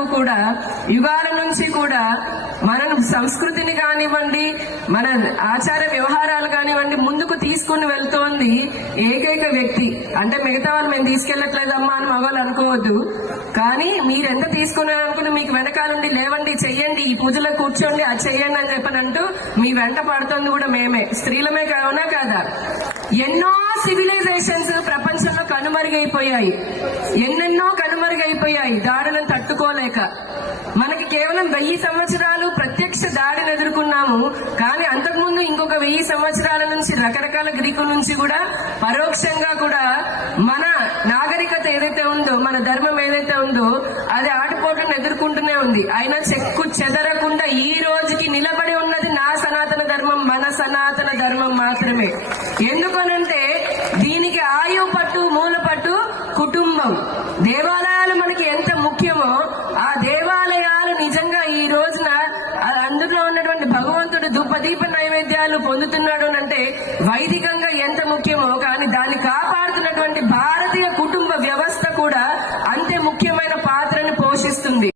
వరకు కూడా యుగాల నుంచి కూడా మన సంస్కృతిని కానివ్వండి, మన ఆచార వ్యవహారాలు కానివ్వండి ముందుకు తీసుకుని వెళ్తోంది ఏకైక వ్యక్తి. అంటే మిగతా వాళ్ళు మేము తీసుకెళ్లట్లేదమ్మా అని మగవాళ్ళు అనుకోవద్దు. కానీ మీరు ఎంత తీసుకున్నారనుకుని మీకు వెనకాలండి లేవండి, చెయ్యండి, ఈ పూజలో కూర్చోండి, అది చెయ్యండి అని చెప్పనంటూ మీ వెంట పడుతుంది కూడా మేమే, స్త్రీలమే కావునా కాదా. ఎన్నో సివిలైజేషన్స్ ప్రపంచంలో కనుమరుగైపోయాయి, ఎన్నెన్నో కనుమరుగైపోయాయి దాడులను తట్టుకోలేక. మనకి కేవలం 1000 సంవత్సరాలు ప్రత్యక్ష దాడిని ఎదుర్కొన్నాము, కానీ అంతకుముందు ఇంకొక 1000 సంవత్సరాల నుంచి రకరకాల గ్రీకుల నుంచి కూడా పరోక్షంగా కూడా మన నాగరికత ఏదైతే ఉందో, మన ధర్మం ఏదైతే ఉందో అది ఆటుపోట్లను ఎదుర్కొంటూనే ఉంది. అయినా చెక్కు చెదరకుండా ఈ రోజుకి నిలబడి ఉన్నది నా సనాతన ధర్మం, మన సనాతన ధర్మం మాత్రమే. ఎందుకనంటే దీనికి ఆయువు పట్టు, మూల పట్టు కుటుంబం. దేవాలయాలు మనకి ఎంత ముఖ్యమో ఆ దేవాలయాలు నిజంగా ఈ రోజున అందులో ఉన్నటువంటి భగవంతుడు ధూపదీప నైవేద్యాలు పొందుతున్నాడు అంటే వైదికంగా ఎంత ముఖ్యమో, కానీ దాన్ని కాపాడుతున్నటువంటి భారతీయ కుటుంబ వ్యవస్థ కూడా అంతే ముఖ్యమైన పాత్రని పోషిస్తుంది.